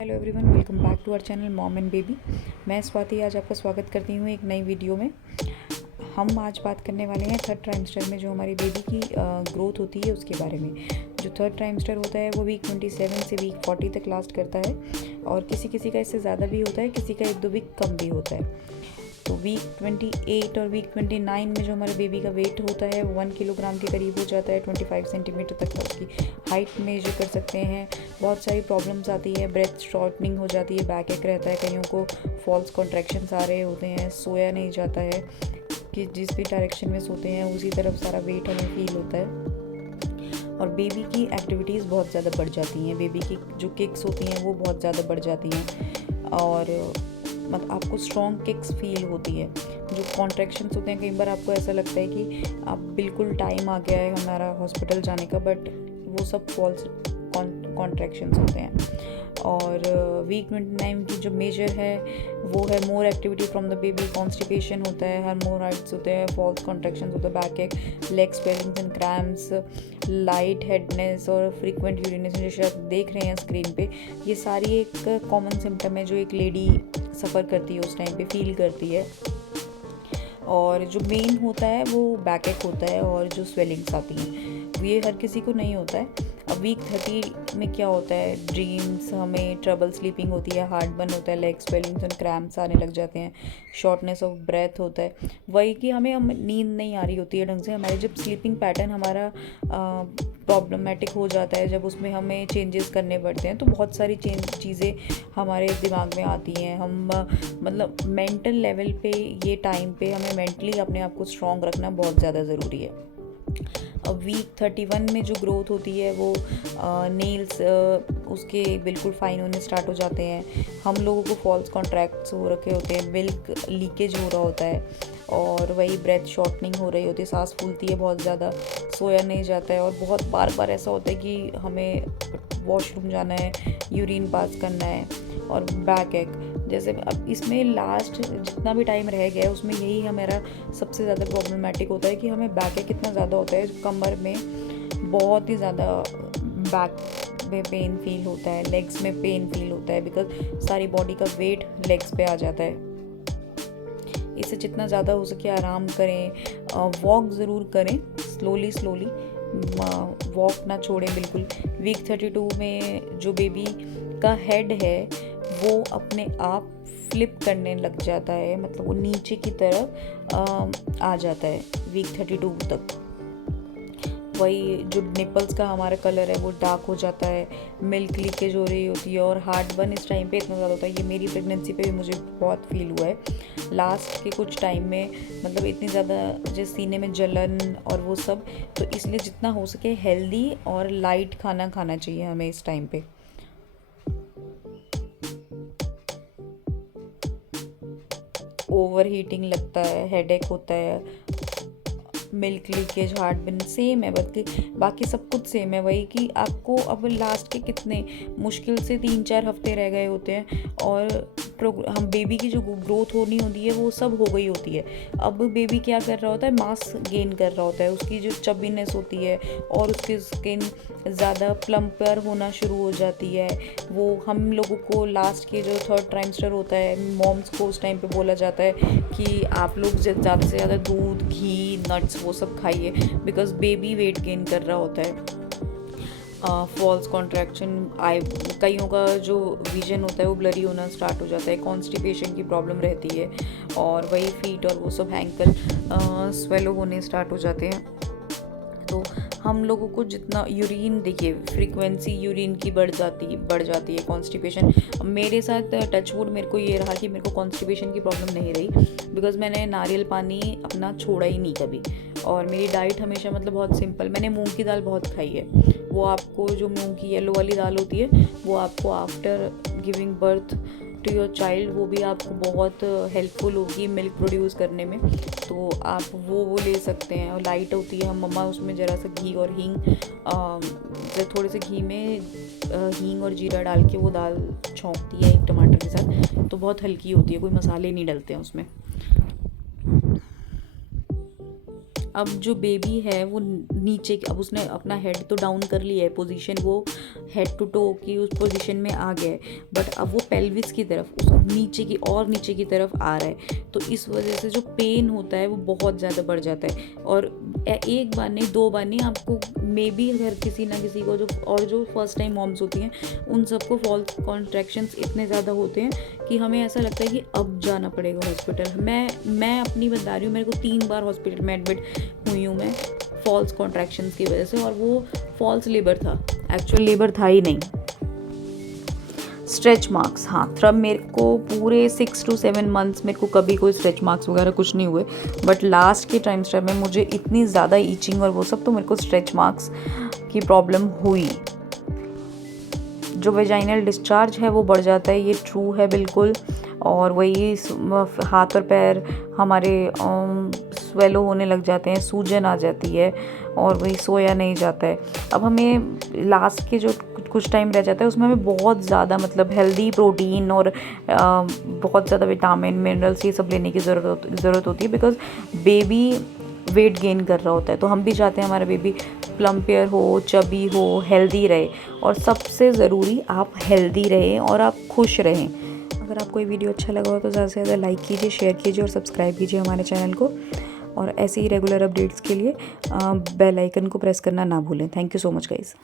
Hello everyone, welcome back to our channel mom and baby. मैं स्वाति आज आपका स्वागत करती हूँ एक नई वीडियो में। हम आज बात करने वाले हैं थर्ड ट्राइमेस्टर में जो हमारी बेबी की ग्रोथ होती है उसके बारे में। जो थर्ड ट्राइमेस्टर होता है वो वीक 27 से वीक 40 तक लास्ट करता है और किसी किसी का इससे ज़्यादा भी होता है, किसी का 1-2 वीक कम भी होता है। तो वीक 28 और वीक 29 में जो हमारे बेबी का वेट होता है वो 1 किलोग्राम के करीब हो जाता है। 25 सेंटीमीटर तक का उसकी हाइट मेजर कर सकते हैं। बहुत सारी प्रॉब्लम्स आती है, ब्रेथ शॉर्टनिंग हो जाती है, बैक एक रहता है, कईयों को फॉल्स कॉन्ट्रैक्शंस आ रहे होते हैं, सोया नहीं जाता है कि जिस भी डायरेक्शन में सोते हैं उसी तरफ सारा वेट हमें फील होता है। और बेबी की एक्टिविटीज़ बहुत ज़्यादा बढ़ जाती हैं, बेबी की जो किक्स होती हैं वो बहुत ज़्यादा बढ़ जाती हैं और मतलब आपको स्ट्रॉन्ग किक्स फील होती है। जो कॉन्ट्रैक्शंस होते हैं कई बार आपको ऐसा लगता है कि आप बिल्कुल टाइम आ गया है हमारा हॉस्पिटल जाने का, बट वो सब फॉल्स कॉन्ट्रैक्शंस होते हैं। और वीक 29 की जो मेजर है वो है more activity from the baby, constipation होता है, हार्मोराइड्स होते हैं, फॉल्स कॉन्ट्रैक्शंस होता है, back ache, leg swellings and cramps, light headedness और फ्रीक्वेंट यूरिनेशन जैसे आप देख रहे हैं स्क्रीन पे। ये सारी एक कॉमन सिम्टम है जो एक लेडी सफ़र करती है, उस टाइम पे फील करती है। और जो मेन होता है वो बैक एक होता है और जो स्वेलिंग्स आती हैं ये हर किसी को नहीं होता है। अब वीक 30 में क्या होता है, ड्रीम्स, हमें ट्रबल स्लीपिंग होती है, हार्ट बर्न होता है, लेग स्वेलिंग्स एंड क्रैम्प्स आने लग जाते हैं, शॉर्टनेस ऑफ ब्रेथ होता है। वही कि हमें नींद नहीं आ रही होती है ढंग से। हमारे जब स्लीपिंग पैटर्न हमारा प्रॉब्लमेटिक हो जाता है, जब उसमें हमें चेंजेस करने पड़ते हैं तो बहुत सारी चीज़ें हमारे दिमाग में आती हैं। हम मतलब मेंटल लेवल पे ये टाइम पे हमें मेंटली अपने आप को स्ट्रॉन्ग रखना बहुत ज़्यादा ज़रूरी है। अब वीक 31 में जो ग्रोथ होती है वो नेल्स उसके बिल्कुल फाइन होने स्टार्ट हो जाते हैं। हम लोगों को फॉल्स कॉन्ट्रैक्ट्स हो रखे होते हैं, मिल्क लीकेज हो रहा होता है और वही ब्रेथ शॉर्टनिंग हो रही होती है, सांस फूलती है बहुत ज़्यादा, सोया नहीं जाता है और बहुत बार बार ऐसा होता है कि हमें वॉशरूम जाना है, यूरिन पास करना है और बैक एक। जैसे अब इसमें लास्ट जितना भी टाइम रह गया है उसमें यही हमारा सबसे ज़्यादा प्रॉब्लमेटिक होता है कि हमें बैक एक कितना ज़्यादा होता है, कमर में बहुत ही ज़्यादा बैक में पेन फील होता है, लेग्स में पेन फील होता है, बिकॉज सारी बॉडी का वेट लेग्स पे आ जाता है। इससे जितना ज़्यादा हो सके आराम करें, वॉक ज़रूर करें, स्लोली वॉक ना छोड़ें बिल्कुल। वीक 32 में जो बेबी का हेड है वो अपने आप फ्लिप करने लग जाता है, मतलब वो नीचे की तरफ आ जाता है वीक 32 तक। वही जो निपल्स का हमारा कलर है वो डार्क हो जाता है, मिल्क लीकेज हो रही होती है और हार्ट बर्न इस टाइम पे इतना ज़्यादा होता है। ये मेरी प्रेगनेंसी पे भी मुझे बहुत फील हुआ है लास्ट के कुछ टाइम में, मतलब इतनी ज़्यादा जैसे सीने में जलन और वो सब। तो इसलिए जितना हो सके हेल्दी और लाइट खाना खाना चाहिए हमें इस टाइम पे। ओवर हीटिंग लगता है, हेडेक होता है, milk leakage, heart burn same है, बल्कि बाकी सब कुछ सेम है। वही कि आपको अब लास्ट के कितने मुश्किल से 3-4 हफ्ते रह गए होते हैं और हम बेबी की जो ग्रोथ होनी होती है वो सब हो गई होती है। अब बेबी क्या कर रहा होता है, मास गेन कर रहा होता है, उसकी जो चबीनेस होती है और उसकी स्किन ज़्यादा प्लम्पर होना शुरू हो जाती है। वो हम लोगों को लास्ट के जो थर्ड ट्राइमेस्टर होता है, मॉम्स को उस टाइम पे बोला जाता है कि आप लोग ज़्यादा से ज़्यादा दूध, घी, नट्स वो सब खाइए, बिकॉज बेबी वेट गेन कर रहा होता है। फॉल्स कॉन्ट्रैक्शन, आई कईयों का जो विजन होता है वो ब्लरी होना स्टार्ट हो जाता है, कॉन्स्टिपेशन की प्रॉब्लम रहती है और वही फीट और वो सब हैंकल स्वेलो होने स्टार्ट हो जाते हैं। तो हम लोगों को जितना यूरिन, देखिए फ्रीक्वेंसी यूरिन की बढ़ जाती है, कॉन्स्टिपेशन। मेरे साथ टचवुड मेरे को ये रहा कि मेरे को कॉन्स्टिपेशन की प्रॉब्लम नहीं रही, बिकॉज मैंने नारियल पानी अपना छोड़ा ही नहीं कभी और मेरी डाइट हमेशा मतलब बहुत सिंपल। मैंने मूंग की दाल बहुत खाई है, वो आपको जो मूंग की येलो वाली दाल होती है वो आपको after giving birth to your child वो भी आपको बहुत हेल्पफुल होगी मिल्क प्रोड्यूस करने में, तो आप वो ले सकते हैं और लाइट होती है। मम्मा उसमें ज़रा सा घी और हींग, थोड़े से घी में हींग और जीरा डाल के वो दाल छौंकती है एक टमाटर के साथ, तो बहुत हल्की होती है, कोई मसाले नहीं डलते हैं उसमें। अब जो बेबी है वो नीचे, अब उसने अपना हेड तो डाउन कर लिया है, पोजीशन वो हेड टू टो की उस पोजीशन में आ गया है, बट अब वो पेल्विस की तरफ, उस नीचे की और नीचे की तरफ आ रहा है। तो इस वजह से जो पेन होता है वो बहुत ज़्यादा बढ़ जाता है। और एक बार नहीं, 2 बार नहीं, आपको मे बी अगर किसी ना किसी को जो फर्स्ट टाइम मॉम्स होती हैं उन सबको फॉल्स कॉन्ट्रैक्शंस इतने ज़्यादा होते हैं कि हमें ऐसा लगता है कि अब जाना पड़ेगा हॉस्पिटल। मैं अपनी बता रही हूँ, मेरे को 3 बार हॉस्पिटल में एडमिट हुई हूँ मैं फॉल्स कॉन्ट्रैक्शंस की वजह से, और वो फॉल्स लेबर था, एक्चुअल लेबर था ही नहीं। स्ट्रेच मार्क्स, हाँ, तब मेरे को पूरे 6 to 7 मंथ्स मेरे को कभी कोई स्ट्रेच मार्क्स वगैरह कुछ नहीं हुए, बट लास्ट के टाइम में मुझे इतनी ज़्यादा ईचिंग और वो सब, तो मेरे को स्ट्रेच मार्क्स की प्रॉब्लम हुई। जो वेजाइनल डिस्चार्ज है वो बढ़ जाता है, ये ट्रू है बिल्कुल। और वही हाथ और पैर हमारे स्वेलो होने लग जाते हैं, सूजन आ जाती है, और वही सोया नहीं जाता है। अब हमें लास्ट के जो कुछ टाइम रह जाता है उसमें हमें बहुत ज़्यादा मतलब हेल्दी प्रोटीन और बहुत ज़्यादा विटामिन मिनरल्स ये सब लेने की ज़रूरत होती है, बिकॉज बेबी वेट गेन कर रहा होता है। तो हम भी चाहते हैं हमारा बेबी प्लम्पियर हो, चबी हो, हेल्दी रहे, और सबसे ज़रूरी आप हेल्दी रहें और आप खुश रहें। अगर आपको ये वीडियो अच्छा लगा हो तो ज़्यादा से ज़्यादा लाइक कीजिए, शेयर कीजिए और सब्सक्राइब कीजिए हमारे चैनल को। और ऐसे ही रेगुलर अपडेट्स के लिए बेल आइकन को प्रेस करना ना भूलें। Thank you so much guys.